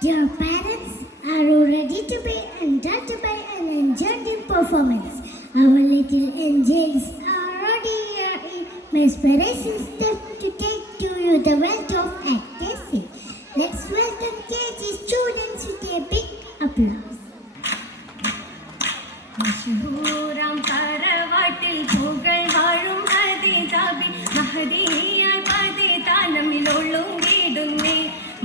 Dear parents, are you ready to be entertained by an enchanting performance? Our little angels are already here in mesmerizing step to take to you the world of ecstasy. Let's welcome KG students with a big applause. മഷഹൂറാം തറവാട്ടിൽ പൂകൾ വാഴും ഹദീജാബി മഹദിയായി പതിതാനമിലൊള്ളും വീടുന്നേ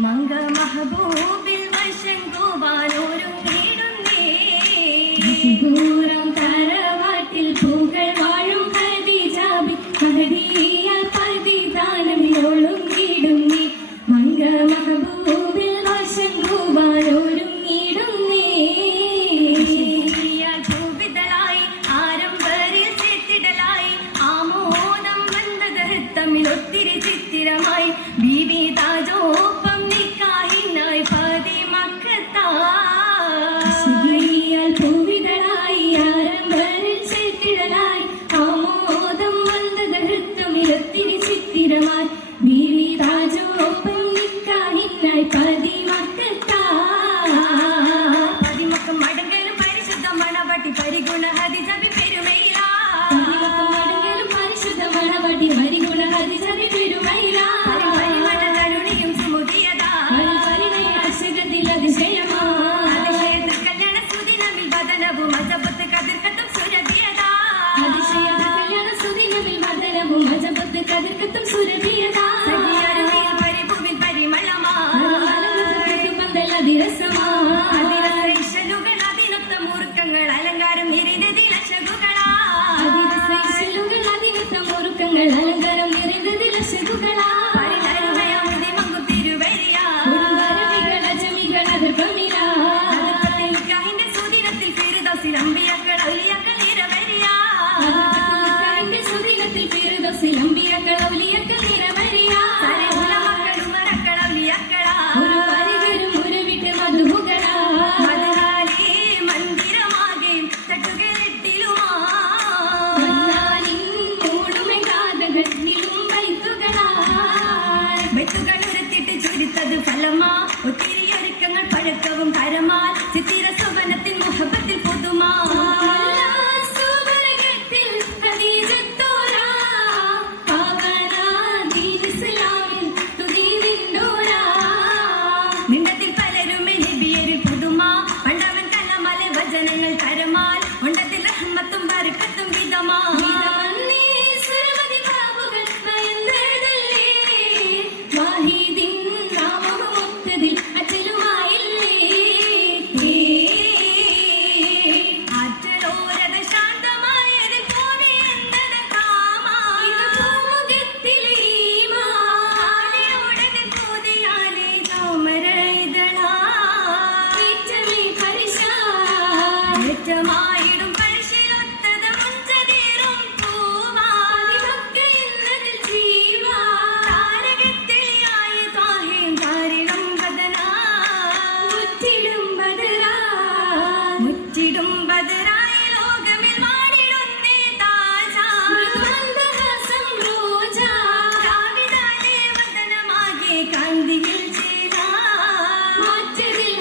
മംഗ മഹബൂബിൽ വശങ്കുവാനൊരുങ്ങിടുന്നേ. മഷഹൂറാം തറവാട്ടിൽ പൂകൾ വാഴും ഹദീജാബി മഹദിയായി പതിതാനമിലൊള്ളും വീടുന്നേ മംഗ മഹബൂബിൽ വശങ്കുവാനൊരുങ്ങിടുന്നേ. ഒത്തിരി ചിത്തിരമായി ബീവി താജോപ്പം നിക്കാഹിനായി പതി മക്കത്താൽ പൂവിതളായി ആരംഭരിൽ ചേത്തിടലായി ആമോദം വന്നത് നൃത്തമിൽ ഒത്തിരി ചിത്തിരമായി ബീവി താജോപ്പം നിക്കാഹിനായി പതി മക്കത്താൽ പതിമക്കം മടങ്ങലും പരിശുദ്ധ മണവട്ടി പരിഗുണ ഹദിജബി പെരുമയിലാ പരിശുദ്ധ മണവട്ടി പരിഗുണ ഹദിജബി പെരുമയിലാ പരിമള തരുണിയും സുമുദിയതാ പരിമളത്തിൽ അതിശയമാ അതിശയത്തിൽ കല്യാണ സുദിനമിൽ വദനവും അജബത്ത് കതിർക്കത്തും സുരഭിയതാ അതിശയത്തിൽ കല്യാണ സുദിനമിൽ വദനവും അജബത്ത് കതിർക്കത്തും സുരഭിയതാ സഖിയരുവിൽ പരിഭുവിൽ പരിമളമാ അതിരസമാ അതിരസൈശലുകൾ അതിനൊത്ത മൂർക്കങ്ങൾ അലങ്കാരം നിറഞ്ഞതിൽ അശകുകളാ അതിരസൈശലുകൾ അതിനൊത്ത മൂർക്കങ്ങൾ അലങ്കാരം നിറഞ്ഞതിൽ അശകുകളാ പരിണരുമയാമുടി മങ്കു തിരുവരിയാ വരവികൾ അജമികൾ അതിർക്കമില അതിർക്കത്തിൽ സുദിനത്തിൽ ഫിർദൗസിൽ അംബിയാക്കൾ ഔലിയാക്കൾ നിറവരിയാ അതിർക്കത്തിൽ സുദിനത്തിൽ ഫിർദൗസിൽ അംബിയാക്കൾ ഔലിയാക്കൾ നിറവരിയാ സരഹുല മക്കൾ ഉമറക്കൾ ഔലിയാക്കളാ ഒരു പരികരും ഉരുവിട്ട് മധുഹുകളാ മധുഹാലി മന്ദിരമാകെ തട്ടുകളിട്ടിലുമാ മന്നാലിൻ മൂടുമെ കാതകളിലും ബൈത്തുകൾ ഉരത്തിട്ട് ചുരുത്തത് ഫലമാ ഒത്തിരി ഒരുക്കങ്ങൾ പഴക്കവും പരമാൽ ചിത്തിര സുവനത്തിൻ മുഹബത്തിൽ പുതുമാ നിണ്ടത്തിൽ പലരുമെ നബിയരിൽ പുതുമാ പണ്ടവൻ കലമല വചനങ്ങൾ തരമാൽ ഉണ്ടത്തിൽ റഹ്മത്തും ബർക്കത്തും വിധമാ ും പരിശീലൊത്തത് മുഞ്ചതീറും പൂവാ എന്നതിൽ ജീവാ താരകത്തിലായ താഹേം താരിളം ബദനാ മുറ്റിടും ബദരായ ലോകമിൽ വാടിടുന്നേ താജാ മൃദുമന്ദഹാസം റോജാ രാവിതാലേ വദനമാകെ കാന്തിയിൽ ചേലാ മറ്റതിൽ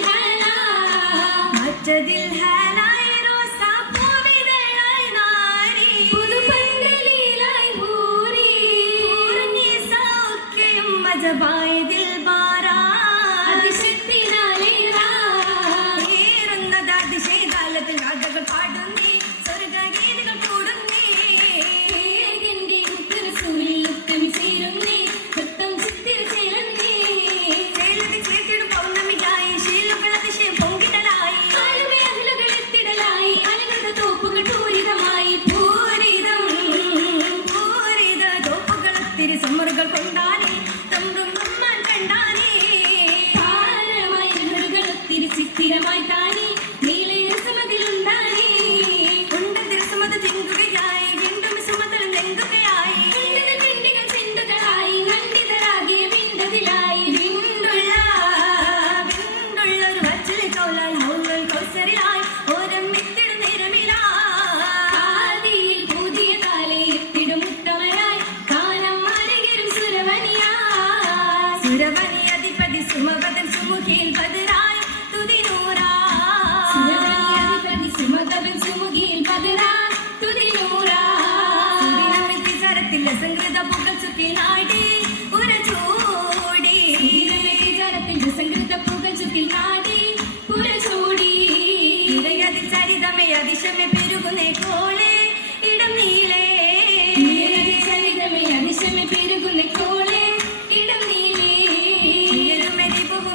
ഹലായി ജബായ ദിൽബാരാ അതിശക്തിനാലേറാ ഏറുന്നത് അതിശയകാലത്തിൽ രാഗകൾ പാടുന്നേ സ്വർഗഗീതികൾ കൂടുന്നേ ഏകന്റെ ഉത്തരസൂരിൽ ഉത്തമി ചേരുന്നേ വൃത്തം ചിത്തിര ചേലന്നേ ചേലതി ചേർത്തിടും പൗർണമിയായി ശീലുകൾ അതിശയം പൊങ്കിടലായി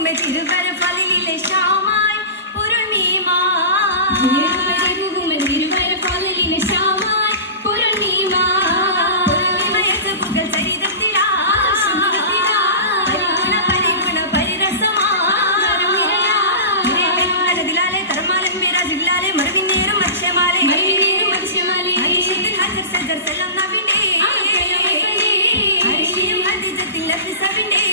മുഹമ്മ തിരുവരഫലിലെ ഷാമായി പൊരുൾമീമാ തിരുവരഫലിലെ ഷാമായി പൊരുൾമീമാ പൊരുൾമീമയസബുകൾ ചരിതത്തിലാ പരിഗുണ പരിഗുണ പരിരസമാ നരതിലാലെ തർമാലൻ മേരാ ജില്ലാലെ മറുവിനേറും മത്സ്യമാലെ ഹരിഷത്തിൽ ഹജർ സജർ സലം നബിന്റെ ഹരിഷിയും ഹദിജത്തിൽ ലഫിസബിന്റെ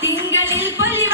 തിങ്കളിൽ പൊലി